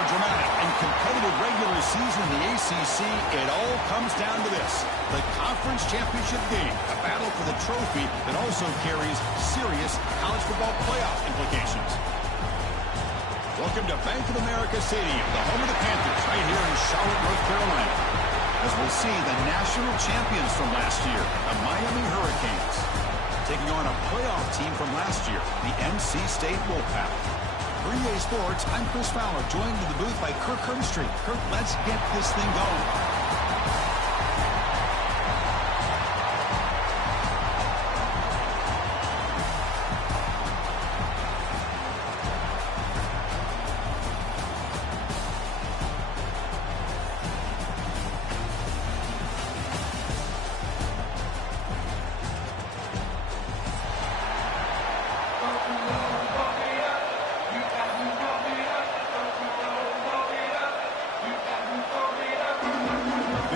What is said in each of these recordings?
a dramatic and competitive regular season in the ACC, it all comes down to this: the conference championship game, a battle for the trophy that also carries serious college football playoff implications. Welcome to Bank of America Stadium, the home of the Panthers, right here in Charlotte, North Carolina, as we'll see the national champions from last year, the Miami Hurricanes, taking on a playoff team from last year, the NC State Wolfpack. For EA Sports, I'm Chris Fowler, joined in the booth by Kirk Herbstreit. Kirk, let's get this thing going.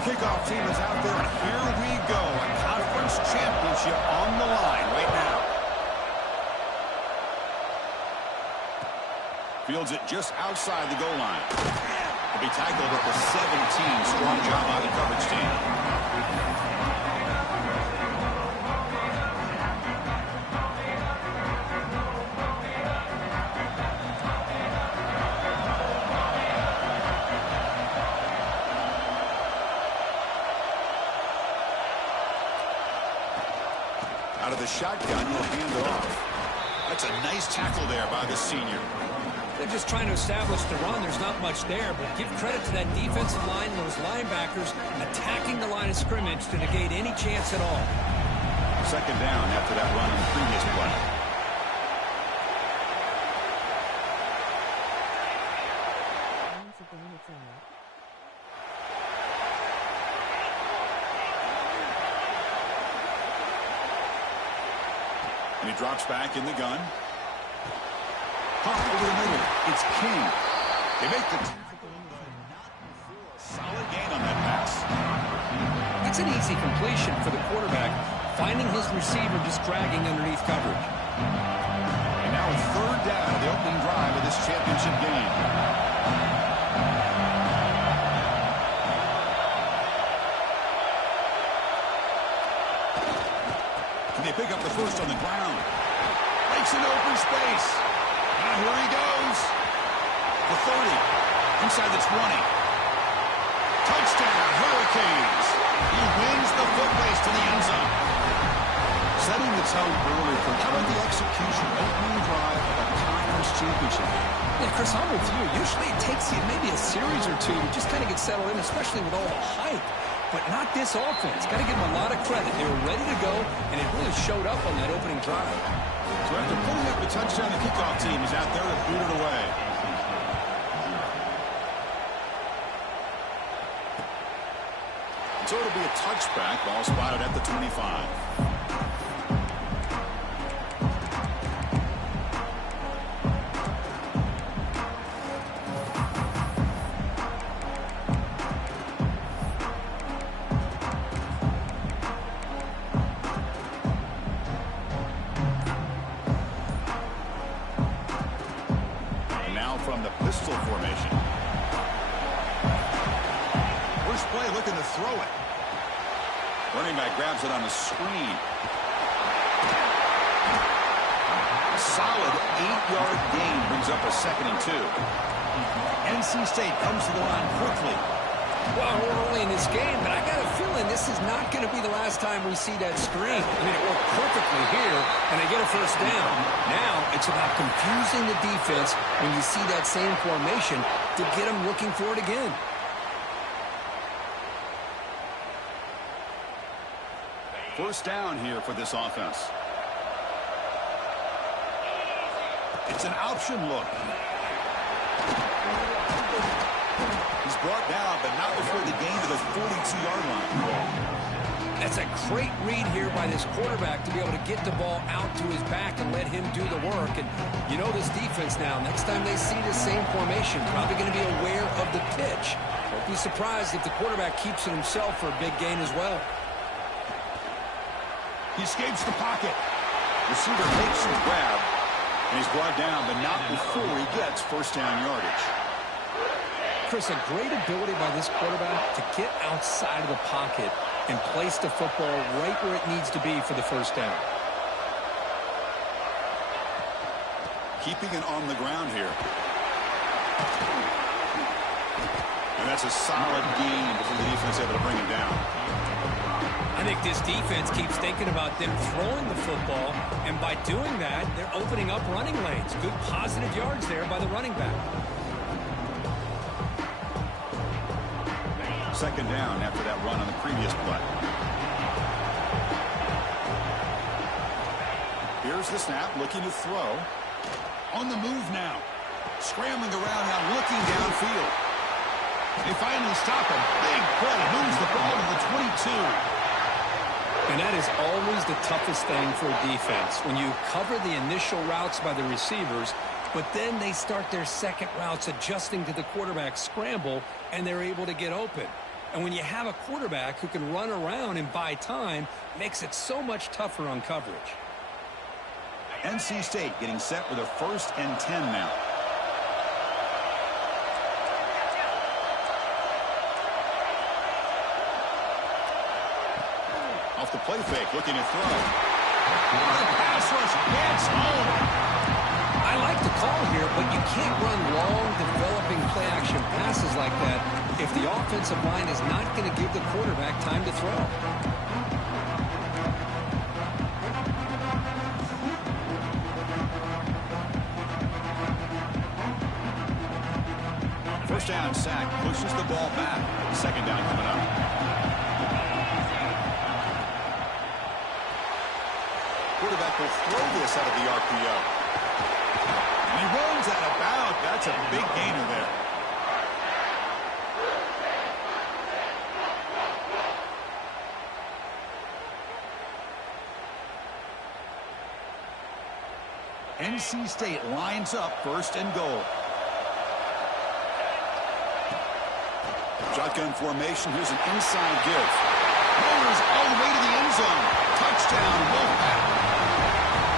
Kickoff team is out there, and here we go. A conference championship on the line right now. Fields it just outside the goal line. He'll be tackled at the 17. Strong job by the coverage team. Out of the shotgun, he'll hand it off. That's a nice tackle there by the senior. They're just trying to establish the run. There's not much there, but give credit to that defensive line and those linebackers attacking the line of scrimmage to negate any chance at all. Second down after that run on the previous play. And he drops back in the gun. Pop over the middle. It's King. They make the solid gain on that pass. It's an easy completion for the quarterback, finding his receiver just dragging underneath coverage. And now a third down of the opening drive of this championship game. They pick up the first on the ground. Breaks into open space. Now here he goes. The 30. Inside the 20. Touchdown, Hurricanes. He wins the foot race to the end zone. Setting the tone early for how about the execution opening drive of a conference championship? Yeah, Chris, I'm with you. Usually it takes you maybe a series or two to just kind of get settled in, especially with all the hype. But not this offense. Got to give them a lot of credit. They were ready to go, and it really showed up on that opening drive. So after pulling up the touchdown, the kickoff team is out there to boot it away. So it'll be a touchback. Ball spotted at the 25. From the pistol formation. First play looking to throw it. Running back grabs it on the screen. A solid 8-yard gain brings up a 2nd and 2. NC State comes to the line quickly. Well, we're early in this game, but I got a feeling this is not going to be the last time we see that screen. I mean, it worked perfectly here, and they get a first down. Now it's about confusing the defense when you see that same formation to get them looking for it again. First down here for this offense. It's an option look. He's brought down, but not before the gain to the 42-yard line. That's a great read here by this quarterback to be able to get the ball out to his back and let him do the work. And you know this defense now, next time they see the same formation, probably going to be aware of the pitch. Don't be surprised if the quarterback keeps it himself for a big gain as well. He escapes the pocket. Receiver makes the grab, and he's brought down, but not before he gets first down yardage. Chris, a great ability by this quarterback to get outside of the pocket and place the football right where it needs to be for the first down. Keeping it on the ground here. And that's a solid gain before the defense able to bring him down. I think this defense keeps thinking about them throwing the football, and by doing that, they're opening up running lanes. Good positive yards there by the running back. Second down after that run on the previous play. Here's the snap, looking to throw. On the move now. Scrambling around now, looking downfield. They finally stop him. Big play, moves the ball to the 22. And that is always the toughest thing for a defense, when you cover the initial routes by the receivers, but then they start their second routes adjusting to the quarterback scramble, and they're able to get open. And when you have a quarterback who can run around and buy time, it makes it so much tougher on coverage. NC State getting set with a 1st and 10 now. Off the play fake, looking to throw. Pass rush, gets home. I like the call here, but you can't run long, developing play-action passes like that if the offensive line is not going to give the quarterback time to throw. First down sack, pushes the ball back. Second down coming up. Quarterback will throw this out of the RPO. And he runs out of bounds. That's a big gainer there. NC State lines up 1st and goal. Shotgun formation. Here's an inside give. Rolls all the way to the end zone. Touchdown, Wolfpack.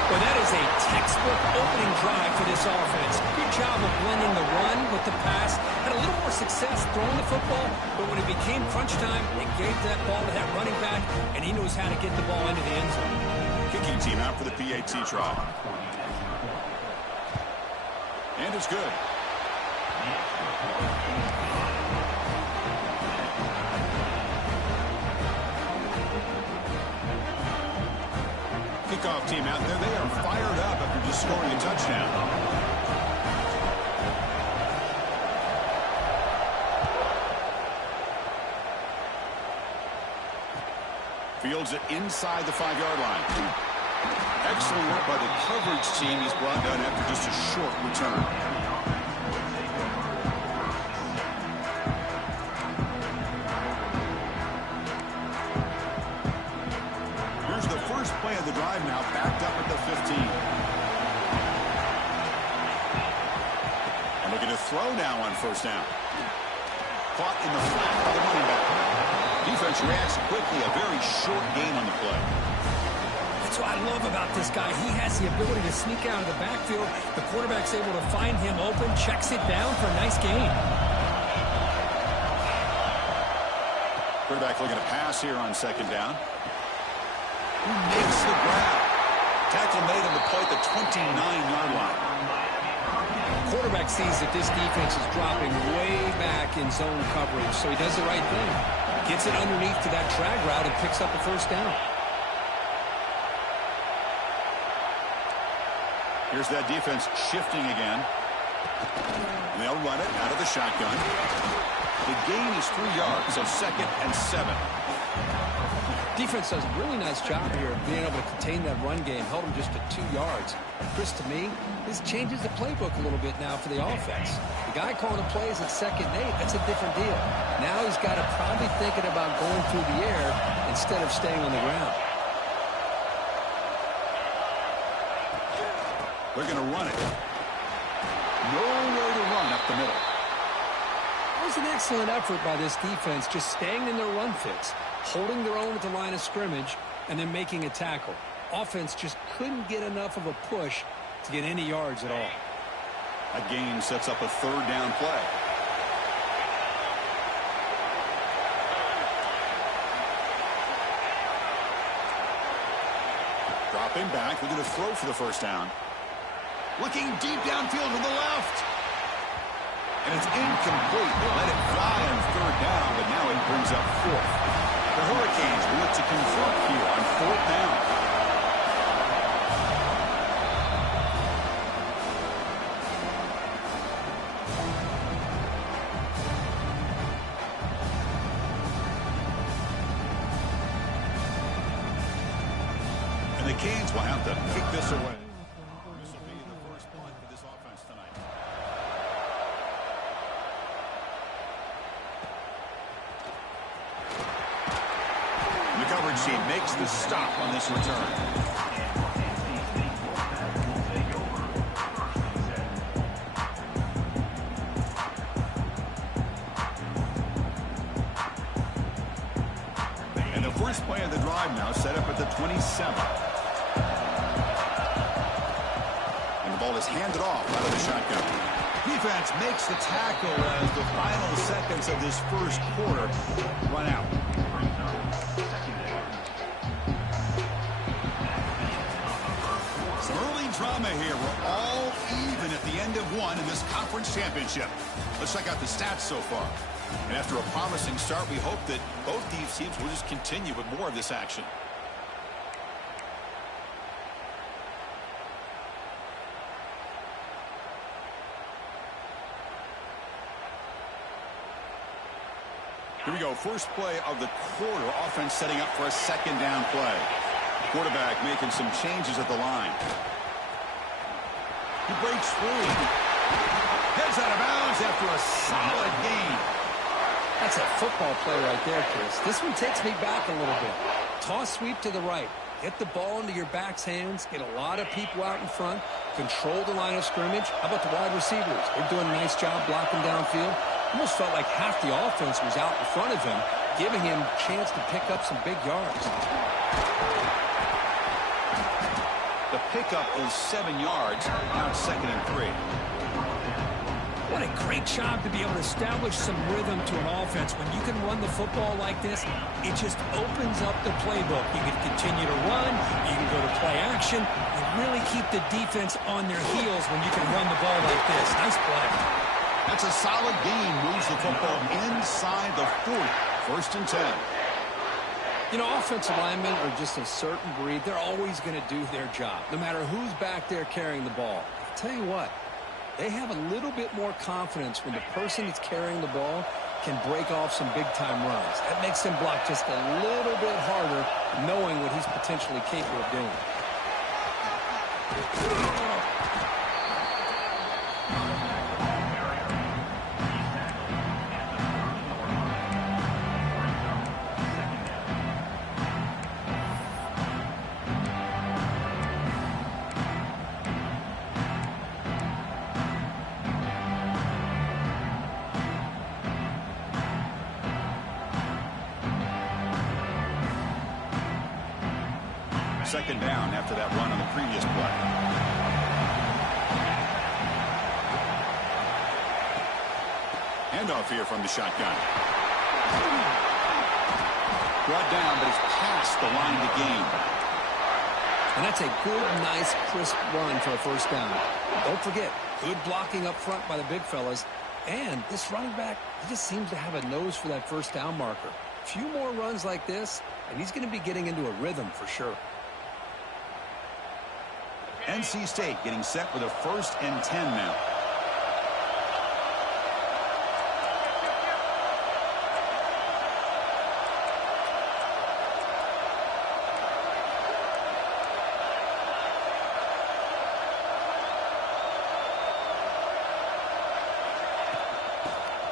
Well, that is a textbook opening drive for this offense. Good job of blending the run with the pass. Had a little more success throwing the football, but when it became crunch time, they gave that ball to that running back, and he knows how to get the ball into the end zone. Kicking team out for the PAT try. And it's good. Kickoff team out there. They are fired up after just scoring a touchdown. Fields it inside the 5-yard line. Excellent work by the coverage team. He's brought down after just a short return. Play of the drive now, backed up at the 15. And looking to throw now on 1st down. Caught in the flat by the running back. Defense reacts quickly, a very short gain on the play. That's what I love about this guy. He has the ability to sneak out of the backfield. The quarterback's able to find him open, checks it down for a nice gain. Quarterback looking to pass here on 2nd down. Who makes the grab? Tackle made on the play at the 29-yard line. Quarterback sees that this defense is dropping way back in zone coverage, so he does the right thing. Gets it underneath to that drag route and picks up a 1st down. Here's that defense shifting again. And they'll run it out of the shotgun. The gain is 3 yards, so 2nd and 7. Defense does a really nice job here of being able to contain that run game, held them just to 2 yards. Chris, to me, this changes the playbook a little bit now for the offense. The guy calling the plays at 2nd and 8, that's a different deal. Now he's got to probably thinking about going through the air instead of staying on the ground. They're going to run it. Nowhere to run up the middle. That was an excellent effort by this defense, just staying in their run fits, holding their own at the line of scrimmage, and then making a tackle. Offense just couldn't get enough of a push to get any yards at all. A gain sets up a 3rd down play. Dropping back, we're going to throw for the first down. Looking deep downfield to the left. And it's incomplete. They let it fly on third down, but now it brings up fourth. The Hurricanes will look to convert here on fourth down. And the Canes will have to kick this away. This will be the first point for this offense tonight. The coverage team makes the stop on this return. And the first play of the drive now set up at the 27. And the ball is handed off out of the shotgun. Defense makes the tackle as the final seconds of this first quarter run out. Early drama here. We're all even at the end of one in this conference championship. Let's check out the stats so far. And after a promising start, we hope that both these teams will just continue with more of this action. Here we go. First play of the quarter. Offense setting up for a second down play. Quarterback making some changes at the line. He breaks free. Heads out of bounds after a solid gain. That's a football play right there, Chris. This one takes me back a little bit. Toss sweep to the right. Get the ball into your back's hands. Get a lot of people out in front. Control the line of scrimmage. How about the wide receivers? They're doing a nice job blocking downfield. Almost felt like half the offense was out in front of him, giving him a chance to pick up some big yards. The pickup is 7 yards. Now it's 2nd and 3. What a great job to be able to establish some rhythm to an offense. When you can run the football like this, it just opens up the playbook. You can continue to run. You can go to play action. You really keep the defense on their heels when you can run the ball like this. Nice play. That's a solid gain. Moves the football inside the 40. 1st and 10. You know, offensive linemen are just a certain breed. They're always going to do their job, no matter who's back there carrying the ball. I'll tell you what, they have a little bit more confidence when the person that's carrying the ball can break off some big-time runs. That makes him block just a little bit harder, knowing what he's potentially capable of doing. Second down after that run on the previous play. Handoff here from the shotgun. Brought down, but it's past the line to gain. And that's a good, nice, crisp run for a first down. Don't forget, good blocking up front by the big fellas. And this running back, he just seems to have a nose for that first down marker. A few more runs like this, and he's going to be getting into a rhythm for sure. NC State getting set with a 1st and 10 now.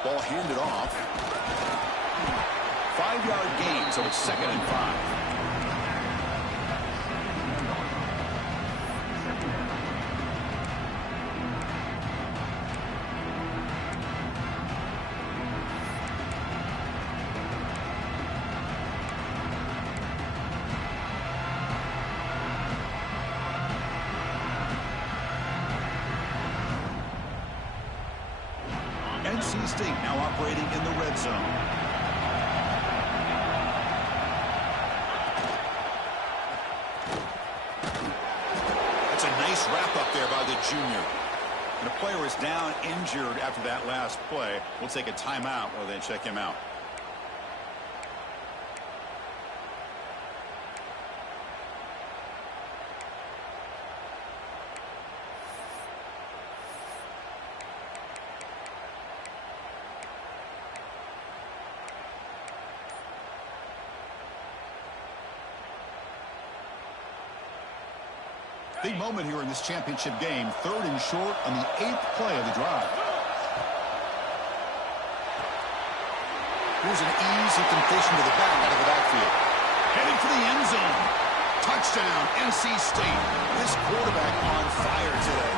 Ball handed off. 5-yard gain, so it's 2nd and 5. NC State now operating in the red zone. Nice wrap-up there by the junior. And the player is down injured after that last play. We'll take a timeout while they check him out. Big moment here in this championship game. 3rd and short on the 8th play of the drive. Here's an easy completion to the back out of the backfield. Heading for the end zone. Touchdown, NC State. This quarterback on fire today.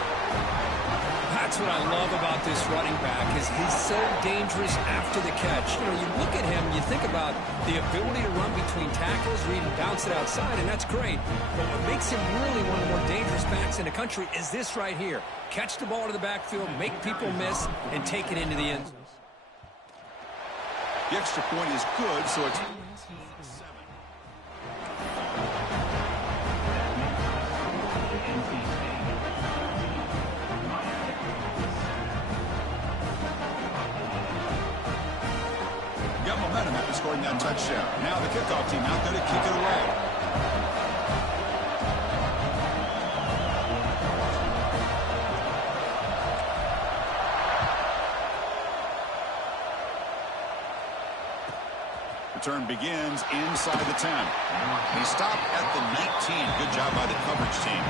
That's what I love about this running back is he's so dangerous after the catch. You know, you look at him, you think about the ability to run between tackles, read and bounce it outside, and that's great. But what makes him really one of the more dangerous backs in the country is this right here. Catch the ball to the backfield, make people miss, and take it into the end zone. The extra point is good, so it's... got momentum after scoring that touchdown. Now the kickoff team out there to kick it away. Return begins inside the 10. He stopped at the 19. Good job by the coverage team.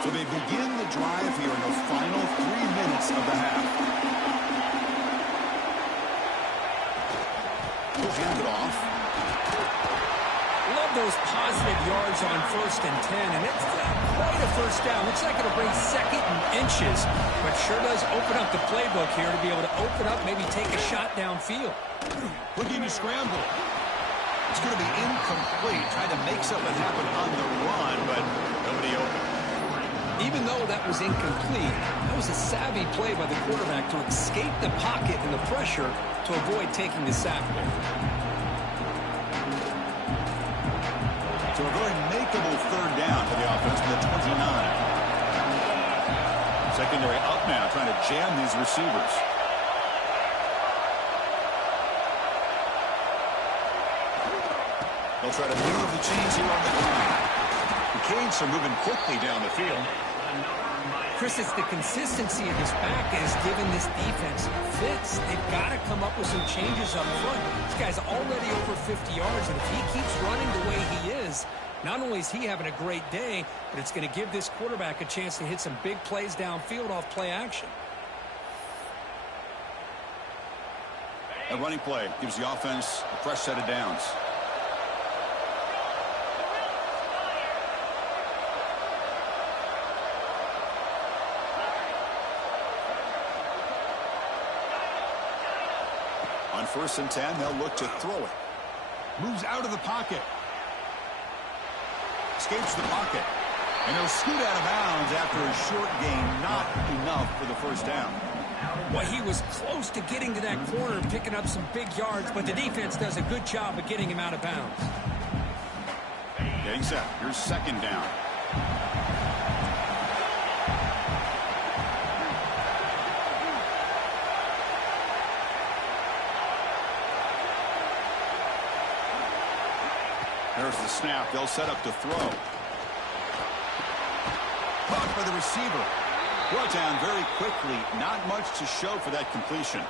So they begin the drive here in the final 3 minutes of the half. Hand it off. Love those positive yards on 1st and 10, and it's not quite a first down. Looks like it'll bring 2nd and inches, but sure does open up the playbook here to be able to open up, maybe take a shot downfield. Looking to scramble. It's going to be incomplete. Trying to make something happen on the run, but nobody open. Even though that was incomplete, that was a savvy play by the quarterback to escape the pocket and the pressure to avoid taking the sack there. So a very makeable 3rd down for the offense from the 29. Secondary up now, trying to jam these receivers. They'll try to move the chains here on the ground. The Canes are moving quickly down the field. Chris, it's the consistency of his back that has given this defense fits. They've got to come up with some changes up front. This guy's already over 50 yards, and if he keeps running the way he is, not only is he having a great day, but it's going to give this quarterback a chance to hit some big plays downfield off play action. A running play gives the offense a fresh set of downs. On 1st and 10, they'll look to throw it. Moves out of the pocket. Escapes the pocket. And he'll scoot out of bounds after a short gain. Not enough for the 1st down. Well, he was close to getting to that corner, picking up some big yards, but the defense does a good job of getting him out of bounds. Getting set. Here's 2nd down. There's the snap. They'll set up to throw. Caught by the receiver. Brought down very quickly. Not much to show for that completion.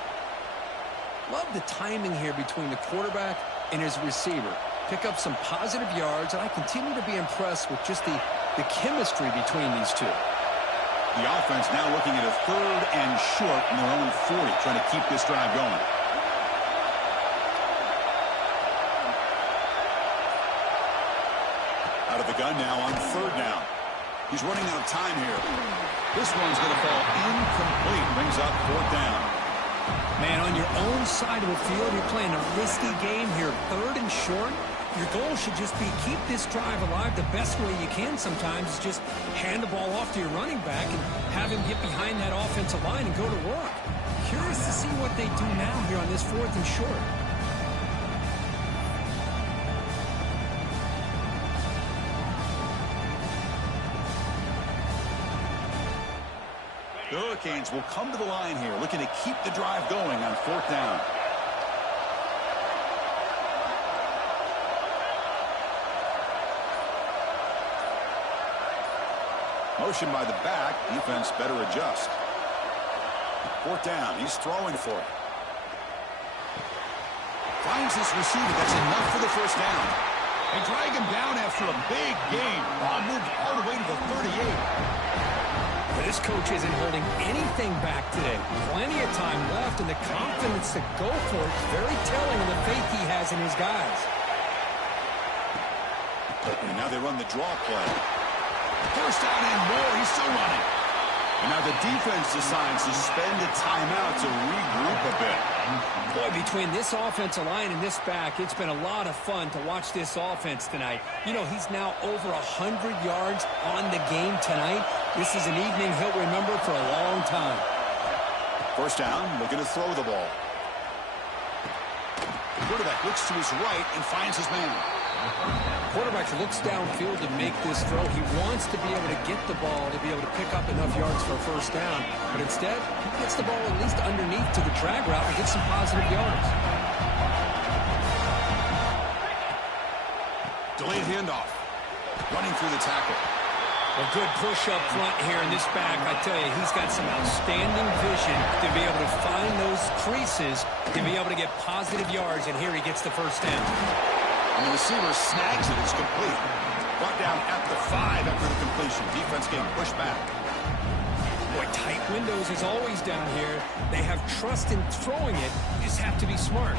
Love the timing here between the quarterback and his receiver. Pick up some positive yards, and I continue to be impressed with just the chemistry between these two. The offense now looking at a 3rd and short in their own 40, trying to keep this drive going. Out of the gun now on 3rd down. He's running out of time here. This one's going to fall incomplete. Brings up 4th down. Man, on your own side of the field, you're playing a risky game here. 3rd and short. Your goal should just be keep this drive alive the best way you can sometimes. Is just hand the ball off to your running back and have him get behind that offensive line and go to work. Curious to see what they do now here on this 4th and short. The Hurricanes will come to the line here, looking to keep the drive going on 4th down. Motion by the back. Defense better adjust. 4th down. He's throwing for it. Finds his receiver. That's enough for the 1st down. They drag him down after a big gain. Ball moved all the way to the 38. This coach isn't holding anything back today. Plenty of time left, and the confidence to go for it is very telling of the faith he has in his guys. And now they run the draw play. 1st down and more. He's still running. And now the defense decides to spend a timeout to regroup a bit. Boy, between this offensive line and this back, it's been a lot of fun to watch this offense tonight. You know, he's now over 100 yards on the game tonight. This is an evening he'll remember for a long time. 1st down, looking to throw the ball. The quarterback looks to his right and finds his man. Quarterback looks downfield to make this throw. He wants to be able to get the ball to be able to pick up enough yards for a 1st down. But instead, he gets the ball at least underneath to the drag route and gets some positive yards. Delayed handoff. Running through the tackle. A good push up front here in this back. I tell you, he's got some outstanding vision to be able to find those creases, to be able to get positive yards, and here he gets the 1st down. And the receiver snags it. It's complete. Brought down at the 5 after the completion. Defense getting pushed back. Boy, tight windows is always down here. They have trust in throwing it. You just have to be smart.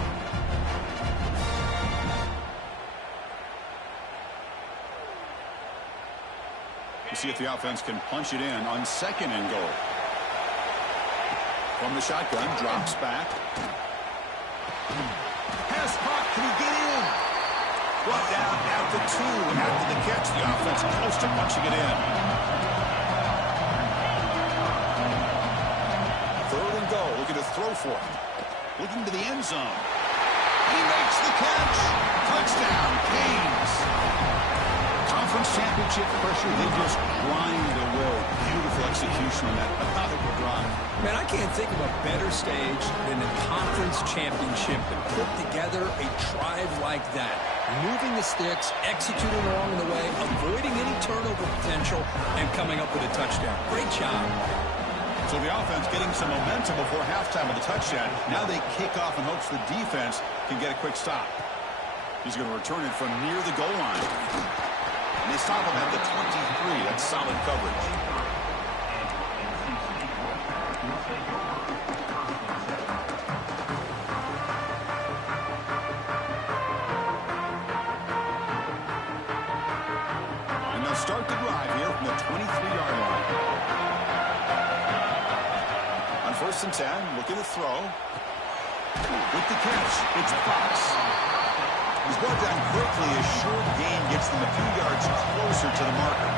We'll see if the offense can punch it in on 2nd and goal. From the shotgun, drops back. Pass caught. Can he get in? Brought down at the 2. After the catch, the offense close to punching it in. 3rd and goal. Looking to throw for it. Looking to the end zone. He makes the catch. Touchdown, Canes. Conference championship pressure, they just grind away. Beautiful execution on that methodical drive. Man, I can't think of a better stage than the conference championship to put together a drive like that. Moving the sticks, executing along the way, avoiding any turnover potential, and coming up with a touchdown. Great job. So the offense getting some momentum before halftime with a touchdown. Now they kick off in hopes the defense can get a quick stop. He's going to return it from near the goal line. And they stop him at the 23. That's solid coverage. And they'll start the drive here from the 23-yard line. On 1st and 10, looking to throw. With the catch, it's Fox. He's brought down quickly as short gain gets them a few yards closer to the marker.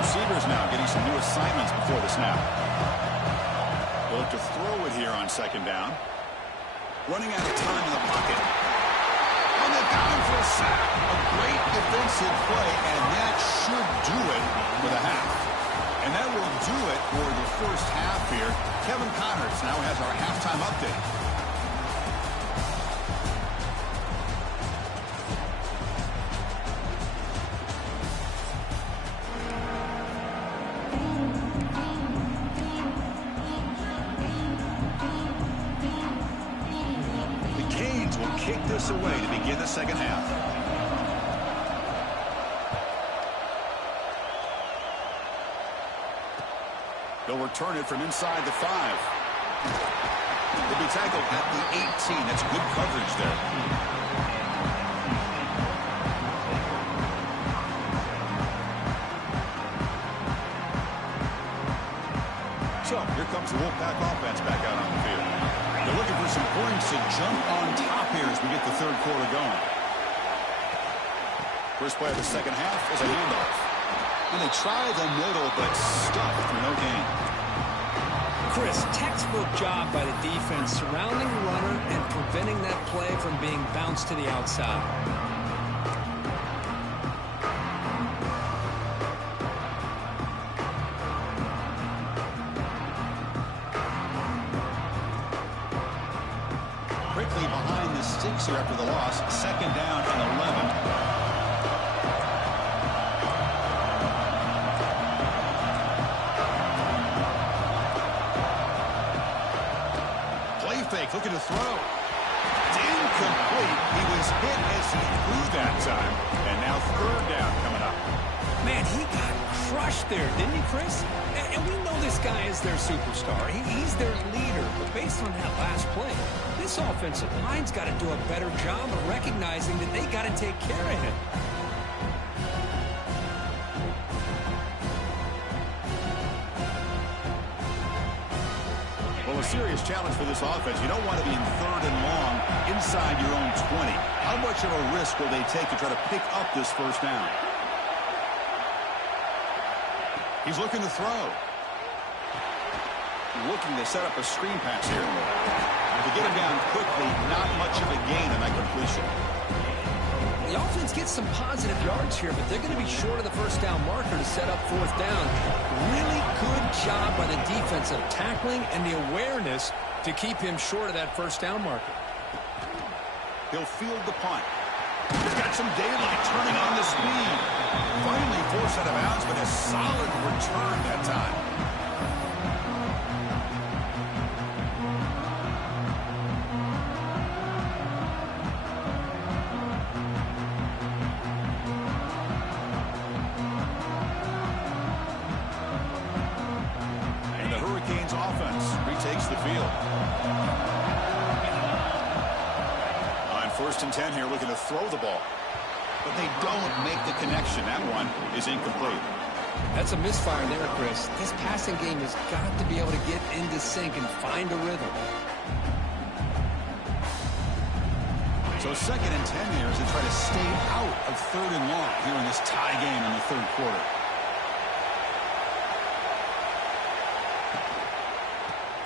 Receivers now getting some new assignments before the snap. They'll look to throw it here on 2nd down. Running out of time in the pocket. And they've got him for a sack. A great defensive play, and that should do it for the half. And that will do it for the 1st half here. Kevin Connors now has our halftime update. Kick this away to begin the 2nd half. They'll return it from inside the 5. They'll be tackled at the 18. That's good coverage there. So here comes the Wolfpack offense back out on the field. They're looking for some points to jump on top here as we get the 3rd quarter going. First play of the second half is a handoff. And they try the middle, but stuck for no gain. Chris, textbook job by the defense surrounding the runner and preventing that play from being bounced to the outside. Quickly behind the sticks here after the loss. Second down and 11. Fake, looking to throw. It's incomplete. He was hit as he threw that time. And now third down coming up. Man, he got crushed there, didn't he, Chris? And we know this guy is their superstar. He's their leader. But based on that last play, this offensive line's got to do a better job of recognizing that they got to take care of him. Well, a serious challenge for this offense. You don't want to be in third and long inside your own 20. How much of a risk will they take to try to pick up this first down? He's looking to throw. Looking to set up a screen pass here. To get him down quickly, not much of a gain on that completion. The offense gets some positive yards here, but they're going to be short of the first down marker to set up fourth down. Really good job by the defense of tackling and the awareness to keep him short of that first down marker. He'll field the punt. He's got some daylight turning on the speed. Finally forced out of bounds, but a solid return that time. Takes the field. On 1st and 10 here, looking to throw the ball. But they don't make the connection. That one is incomplete. That's a misfire there, Chris. This passing game has got to be able to get into sync and find a rhythm. So 2nd and 10 here as they try to stay out of 3rd and long here in this tie game in the 3rd quarter.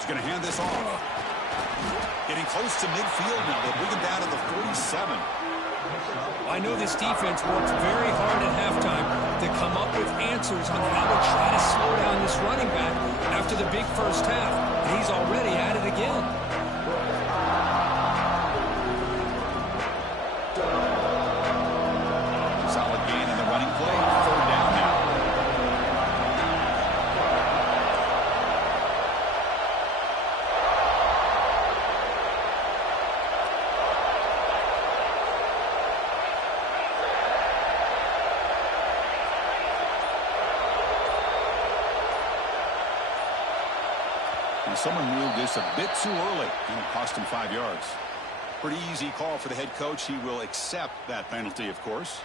Going to hand this off. Getting close to midfield now. They'll bring him down to the 47. I know this defense worked very hard at halftime to come up with answers on how to try to slow down this running back after the big first half. And he's already at it again. Solid gain in the running play. 3rd down now. Someone moved this a bit too early, and it cost him 5 yards. Pretty easy call for the head coach. He will accept that penalty, of course.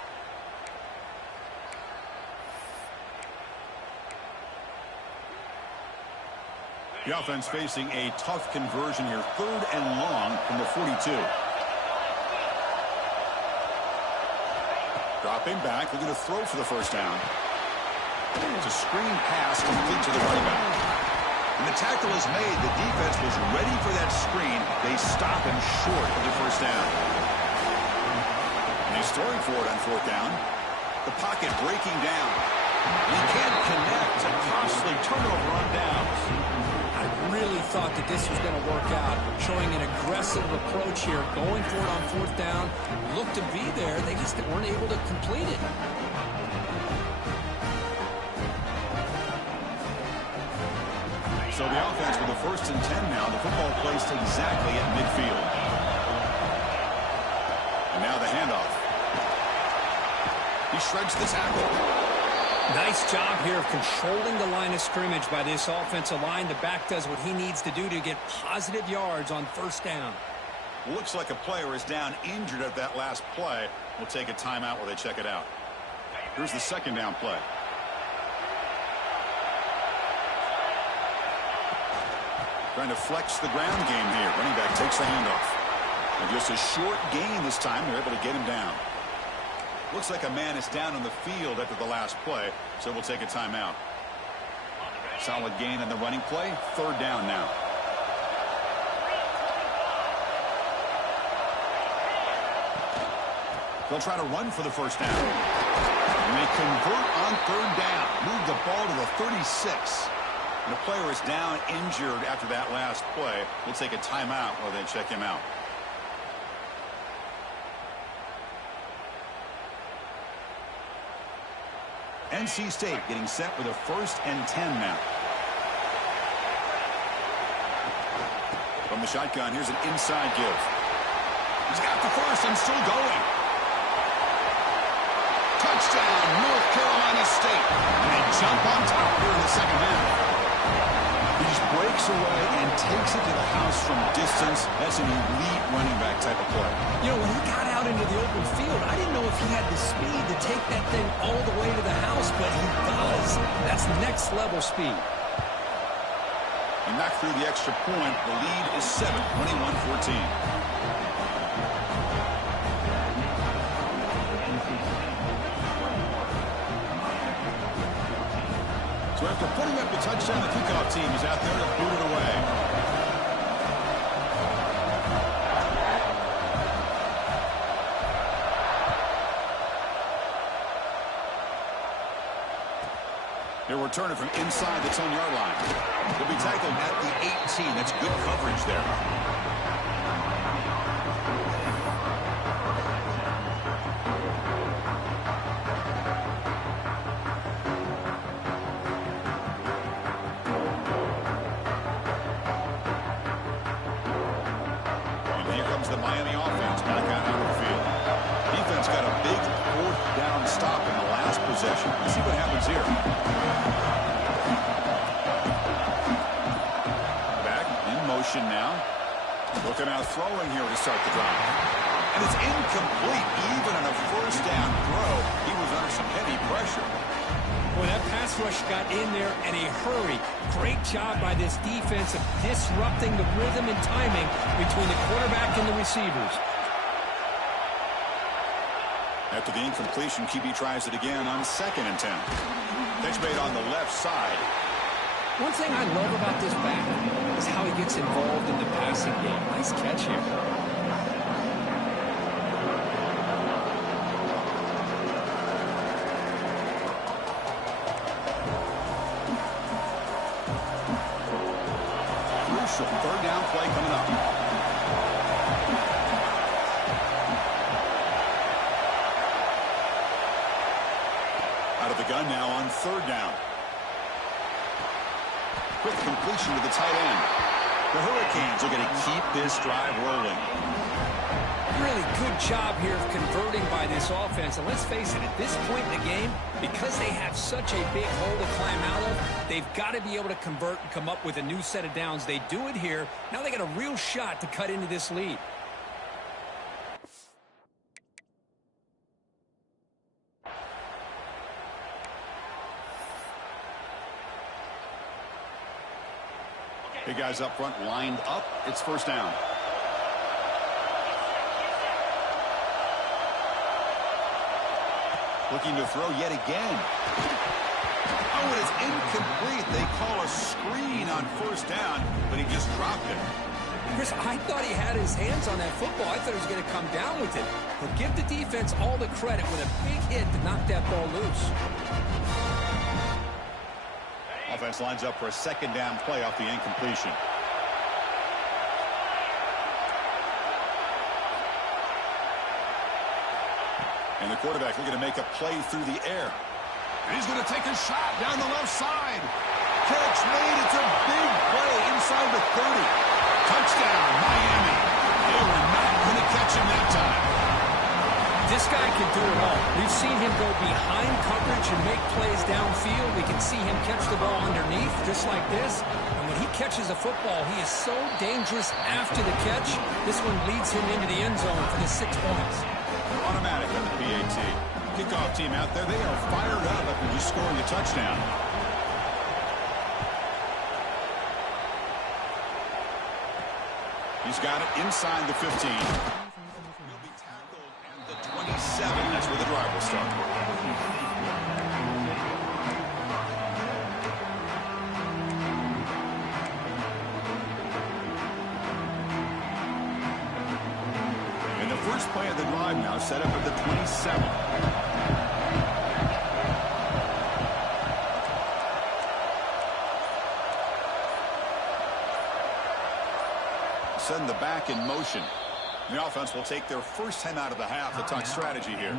The offense facing a tough conversion here. 3rd and long from the 42. Dropping back, looking to throw for the first down. It's a screen pass complete to the running back. And the tackle is made. The defense was ready for that screen. They stop him short of the first down. And he's throwing for it on 4th down. The pocket breaking down. He can't connect. A costly turnover on downs. I really thought that this was going to work out. Showing an aggressive approach here. Going for it on 4th down. Looked to be there. They just weren't able to complete it. So the offense with the 1st and 10 now. The football placed exactly at midfield. And now the handoff. He shreds the tackle. Nice job here of controlling the line of scrimmage by this offensive line. The back does what he needs to do to get positive yards on 1st down. Looks like a player is down injured at that last play. We'll take a timeout while they check it out. Here's the 2nd down play. Trying to flex the ground game here. Running back takes the handoff. And just a short gain this time. They're able to get him down. Looks like a man is down on the field after the last play, so we'll take a timeout. Solid gain on the running play. Third down now. They'll try to run for the first down. And they convert on third down. Move the ball to the 36. And the player is down injured after that last play. We'll take a timeout while they check him out. NC State getting set with a 1st and 10 now. From the shotgun, here's an inside give. He's got the first and still going. Touchdown, North Carolina State. And they jump on top here in the second half. He just breaks away and takes it to the house from distance. That's an elite running back type of play. You know, when he got out into the open field, I didn't know if he had the speed to take that thing all the way to the house, but he does. That's next level speed. And knocked through the extra point. The lead is 7, 21-14. So after putting up the touchdown, the kickoff team is out there to boot it away. He'll return it from inside the 10-yard line. He'll be tackled at the 18. That's good coverage there. The Miami offense back out onto the field. Defense got a big 4th down stop in the last possession. Let's see what happens here. Back in motion now. Looking out throwing here to start the drive. And it's incomplete. Even on a 1st down throw, he was under some heavy pressure. Boy, that pass rush got in there in a hurry. Great job by this defense of disrupting the rhythm and timing between the quarterback and the receivers. After the incompletion, QB tries it again on 2nd and 10. Catch made on the left side. One thing I love about this back is how he gets involved in the passing game. Nice catch here. Third down play coming up. Out of the gun now on 3rd down. Quick completion to the tight end. The Hurricanes are going to keep this drive rolling. Really good job here of converting by this offense. And let's face it, at this point in the game, because they have such a big hole to climb out of, they've got to be able to convert and come up with a new set of downs. They do it here. Now they got a real shot to cut into this lead. Big guys up front lined up. It's 1st down. Looking to throw yet again. Oh, and it's incomplete. They call a screen on 1st down, but he just dropped it. Chris, I thought he had his hands on that football. I thought he was going to come down with it. But give the defense all the credit with a big hit to knock that ball loose. Offense lines up for a 2nd down play off the incompletion. And the quarterback looking to make a play through the air. And he's going to take a shot down the left side. Catch made. It's a big play inside the 30. Touchdown, Miami. They were not going to catch him that time. This guy can do it all. We've seen him go behind coverage and make plays downfield. We can see him catch the ball underneath just like this. And when he catches a football, he is so dangerous after the catch. This one leads him into the end zone for the 6 points. Automatic on the PAT. Kickoff team out there. They are fired up after just scoring a touchdown. He's got it inside the 15. He'll be tackled at the 20. That's where the drive will start. And the first play of the drive now set up at the 27. Send the back in motion. The offense will take their first time out of the half to talk strategy here.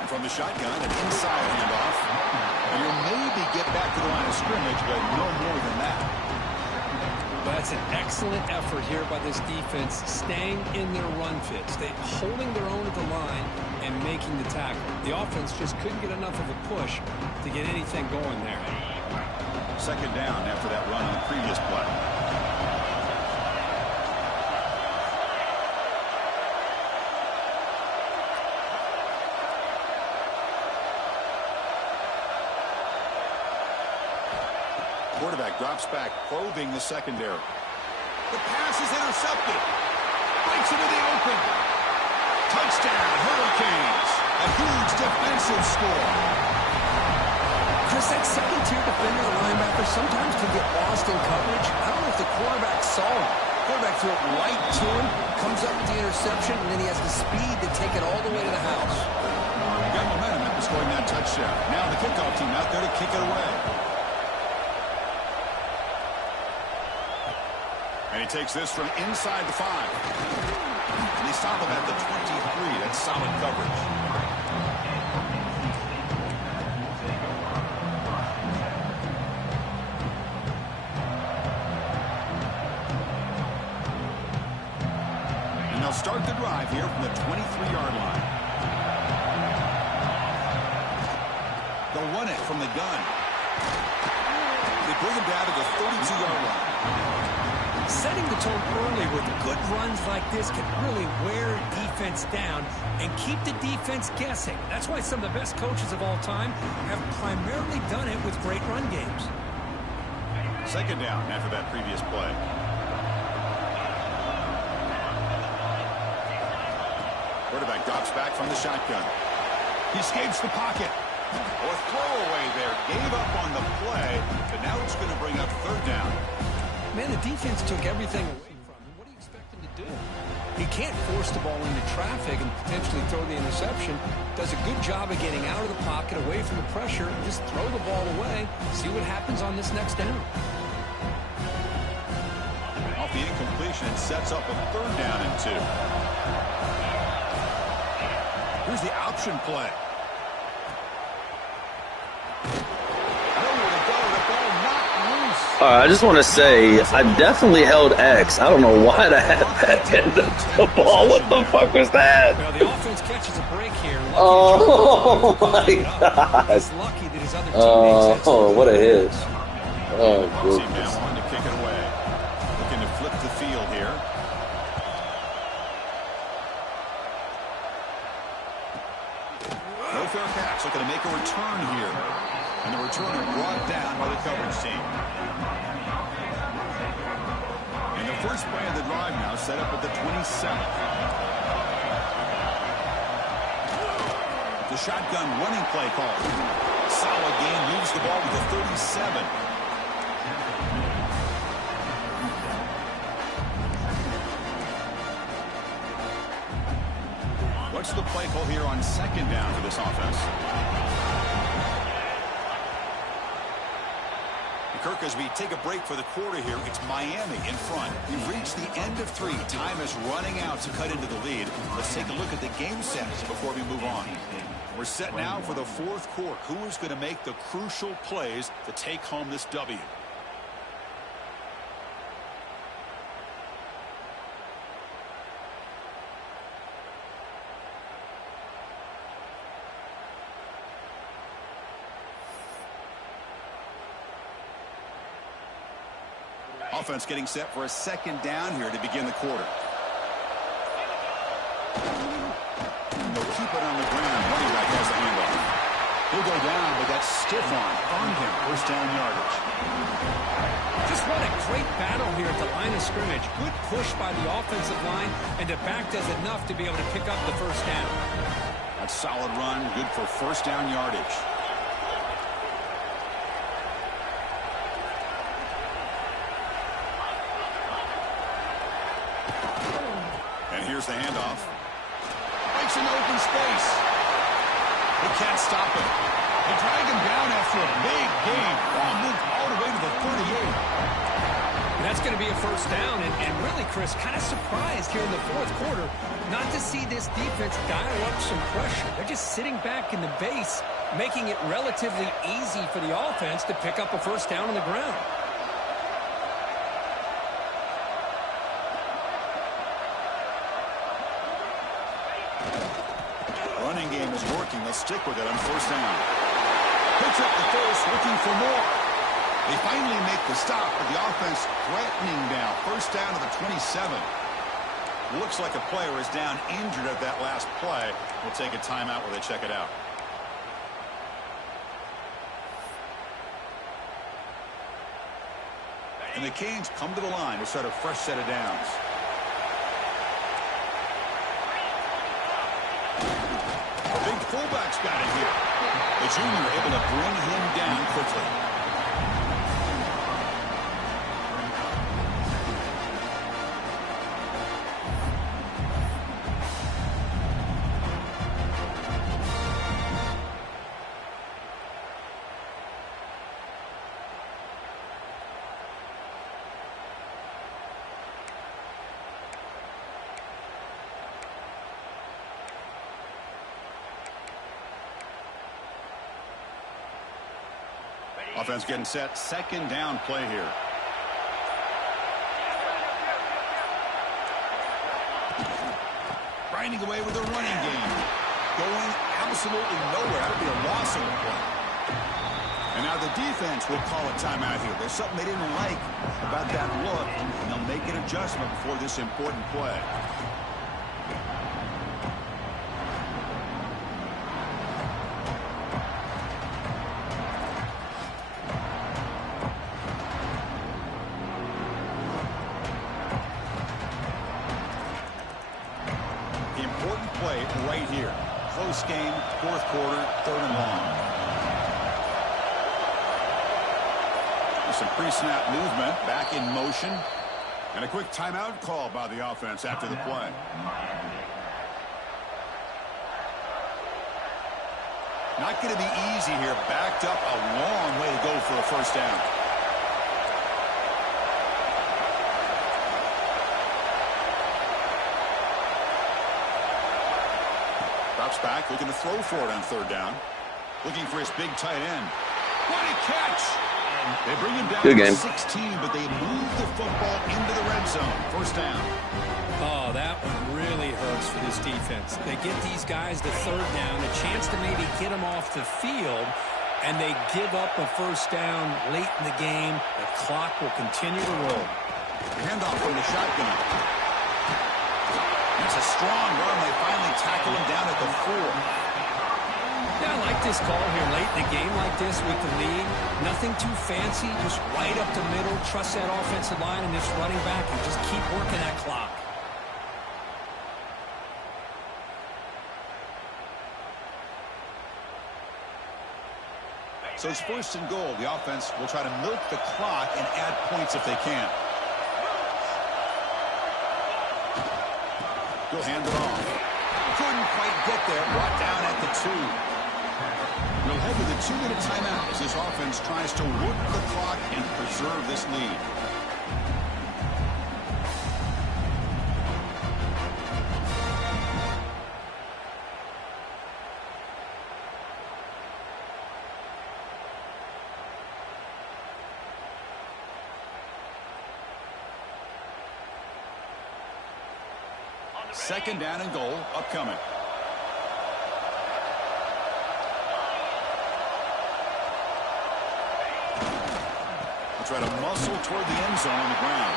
And from the shotgun, an inside handoff. And you'll maybe get back to the line of scrimmage, but no more than that. That's an excellent effort here by this defense, staying in their run fit, holding their own at the line and making the tackle. The offense just couldn't get enough of a push to get anything going there. Second down after that run on the previous play. Quarterback drops back, probing the secondary. The pass is intercepted. Breaks into the open. Touchdown, Hurricanes. A huge defensive score. Chris, that second-tier defender, the linebacker, sometimes can get lost in coverage. I don't know if the quarterback saw him. Quarterback threw it right to him, comes up with the interception, and then he has the speed to take it all the way to the house. Got momentum after scoring that touchdown. Now the kickoff team out there to kick it away. And he takes this from inside the 5. And they stop him at the 23. That's solid coverage. And they'll start the drive here from the 23-yard line. They'll run it from the gun. They bring him down to the 32-yard line. Setting the tone early with good runs like this can really wear defense down and keep the defense guessing. That's why some of the best coaches of all time have primarily done it with great run games. Second down after that previous play. Quarterback drops back from the shotgun. He escapes the pocket. Or throwaway there. Gave up on the play, but now it's going to bring up third down. Man, the defense took everything away from him. What do you expect him to do? He can't force the ball into traffic and potentially throw the interception. Does a good job of getting out of the pocket, away from the pressure, and just throw the ball away. See what happens on this next down. Off the incompletion, it sets up a third down and 2. Here's the option play. All right, I just want to say, I definitely held X. I don't know why I had that in the ball. What the fuck was that? Well, the offense catches a break here. Oh, my God. Oh, what a hit. Oh, goodness. Now on to kick it away. Looking to flip the field here. No fair catch. Looking to make a return here. And the returner brought down by the coverage team. And the first play of the drive now set up at the 27th. The shotgun running play call. Solid gain, moves the ball to the 37. What's the play call here on second down for this offense? Kirk, as we take a break for the quarter here, it's Miami in front. We've reached the end of 3. Time is running out to cut into the lead. Let's take a look at the game sets before we move on. We're set now for the fourth quarter. Who is going to make the crucial plays to take home this W? Offense getting set for a second down here to begin the quarter. They'll keep it on the ground. Running back has the handoff. He'll go down, but that stiff arm earned him first down yardage. Just what a great battle here at the line of scrimmage. Good push by the offensive line, and the back does enough to be able to pick up the first down. That's a solid run, good for first down yardage. And here's the handoff. Breaks into open space. They can't stop it. They drag him down after a big gain. Ball moved all the way to the 38. And that's going to be a first down. And really, Chris, kind of surprised here in the fourth quarter not to see this defense dial up some pressure. They're just sitting back in the base, making it relatively easy for the offense to pick up a first down on the ground. Running game is working. They'll stick with it on first down. Picks up the first, looking for more. They finally make the stop, but the offense threatening now. First down to the 27. Looks like a player is down injured at that last play. We'll take a timeout while they check it out. And the Canes come to the line to start a fresh set of downs. Big fullback's got it here. The junior able to bring him down quickly. Offense getting set. Second down play here. Grinding away with a running game. Going absolutely nowhere. That'll be a loss on the play. And now the defense will call a timeout here. There's something they didn't like about that look, and they'll make an adjustment before this important play. Right here. Close game, fourth quarter, third and long. There's some pre-snap movement, back in motion. And a quick timeout call by the offense after the play. Not going to be easy here. Backed up a long way to go for a first down. Drops back, looking to throw for it on third down. Looking for his big tight end. What a catch! They bring him down to 16, but they move the football into the red zone. First down. Oh, that one really hurts for this defense. They get these guys to third down, a chance to maybe get them off the field, and they give up a first down late in the game. The clock will continue to roll. Handoff from the shotgun. It's a strong run. They finally tackle him down at the 4. Yeah, I like this call here late in a game like this with the lead. Nothing too fancy, just right up the middle. Trust that offensive line and this running back and just keep working that clock. So it's first and goal. The offense will try to milk the clock and add points if they can. He'll hand it off. Couldn't quite get there. Brought down at the 2. We'll head to the 2-minute timeout as this offense tries to work the clock and preserve this lead. Second down and goal upcoming. try to muscle toward the end zone on the ground.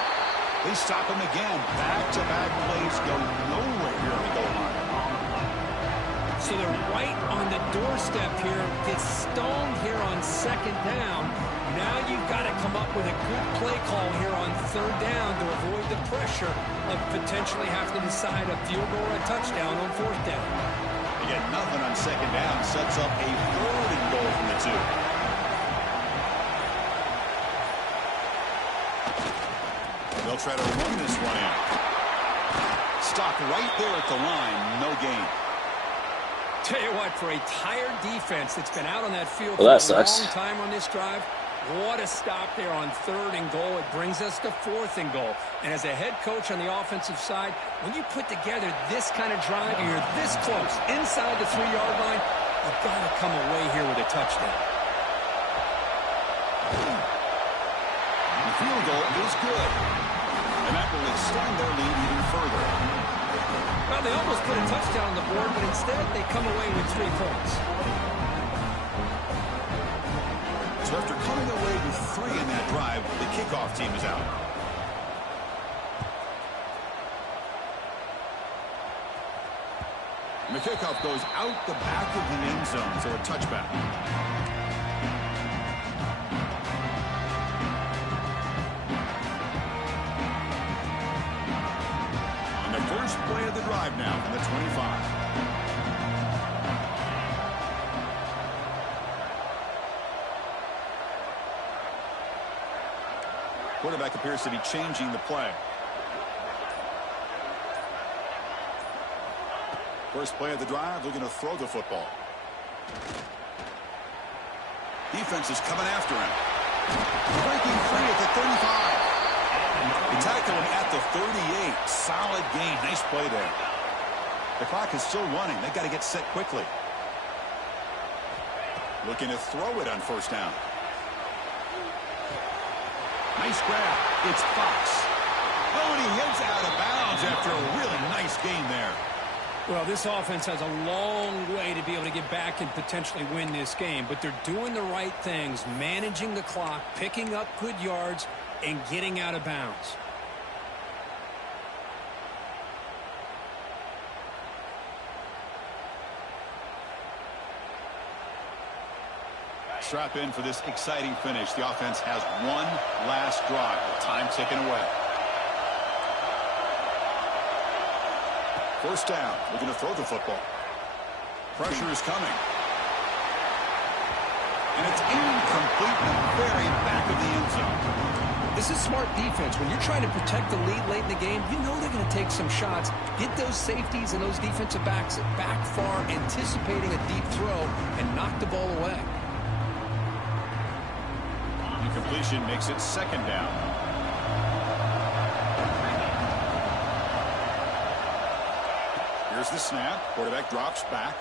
They stop him again. Back-to-back plays go nowhere here on the goal line. So they're right on the doorstep here. Gets stoned here on second down. Now you've got to come up with a good play call here on third down to avoid the pressure of potentially having to decide a field goal or a touchdown on fourth down. You get nothing on second down. Sets up a third and goal from the 2. They'll try to run this one in. Stopped right there at the line. No gain. Tell you what, for a tired defense that's been out on that field Well, for a sucks. long time on this drive, what a stop there on third and goal. It brings us to fourth and goal. And as a head coach on the offensive side, when you put together this kind of drive and you're this close inside the 3-yard line, you've got to come away here with a touchdown. The field goal is good. And that will extend their lead even further. Well, they almost put a touchdown on the board, but instead they come away with 3 points. So after coming away with 3 in that drive, the kickoff team is out. And the kickoff goes out the back of the end zone, so a touchback. First play of the drive now from the 25. Quarterback appears to be changing the play. First play of the drive, looking to throw the football. Defense is coming after him. Breaking free at the 35. They tackle him at the 38. Solid gain. Nice play there. The clock is still running. They've got to get set quickly. Looking to throw it on first down. Nice grab. It's Fox. Oh, and he hits out of bounds after a really nice gain there. Well, this offense has a long way to be able to get back and potentially win this game, but they're doing the right things, managing the clock, picking up good yards, and getting out of bounds. Strap in for this exciting finish. The offense has one last drive. Time ticking away. First down. Looking to throw the football. Pressure is coming. And it's incomplete in the very back of the end zone. This is smart defense. When you're trying to protect the lead late in the game, you know they're going to take some shots. Get those safeties and those defensive backs back far, anticipating a deep throw, and knock the ball away. Incompletion makes it second down. Here's the snap. Quarterback drops back.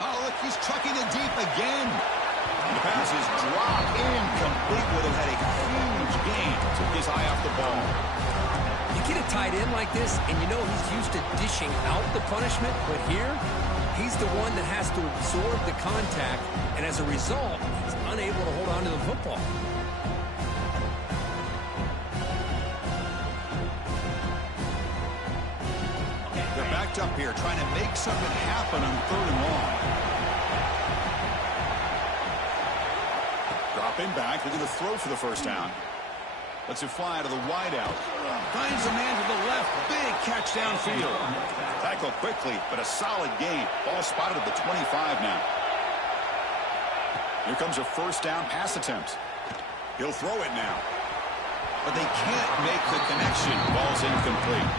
Oh, look, he's trucking it deep again. And the pass is dropped incomplete. Would have had a huge gain. Took his eye off the ball. You get a tight end like this, and you know he's used to dishing out the punishment, but here, he's the one that has to absorb the contact, and as a result, he's unable to hold on to the football. They're backed up here, trying to make something happen on third and long. Dropping back, looking to throw for the first down. Lets it fly to the wideout. Finds a man to the left. Big catch downfield. Tackle quickly, but a solid gain. Ball spotted at the 25 now. Here comes a first down pass attempt. He'll throw it now. But they can't make the connection. Ball's incomplete.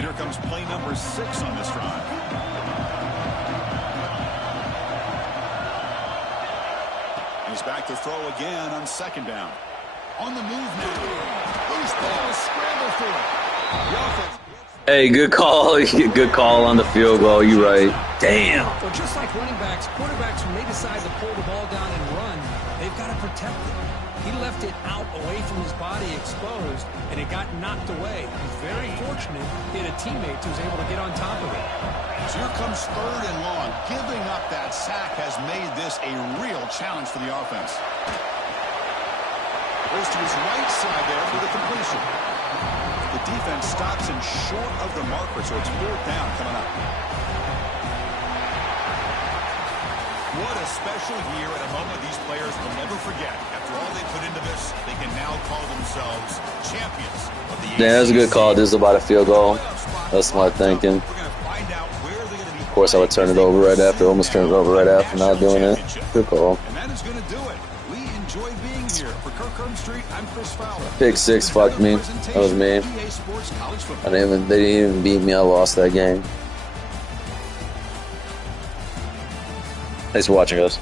Here comes play number 6 on this drive. He's back to throw again on second down. On the move now. Loose ball, scramble for it. The offense gets Hey, good call. Good call on the field goal. You right. Damn. Well, just like running backs, quarterbacks, when they decide to pull the ball down and run, they've got to protect it. He left it out away from his body exposed, and it got knocked away. He's very fortunate he had a teammate who was able to get on top of it. So here comes 3rd and long. Giving up that sack has made this a real challenge for the offense. Goes to his right side there for the completion. The defense stops him short of the marker, so it's 4th down coming up. What a special year and a moment these players will never forget. After all they put into this, they can now call themselves champions of the ACC. Yeah, that's a good call. This is about a field goal. That's smart thinking. Of course, I would turn it over right after. Almost turn it over right after not doing it. Good call. And that is going to do it. We enjoy being here. For Kirkland Street, I'm Chris Fowler. Pick 6 fucked me. That was me. They didn't even beat me. I lost that game. Thanks for watching, guys.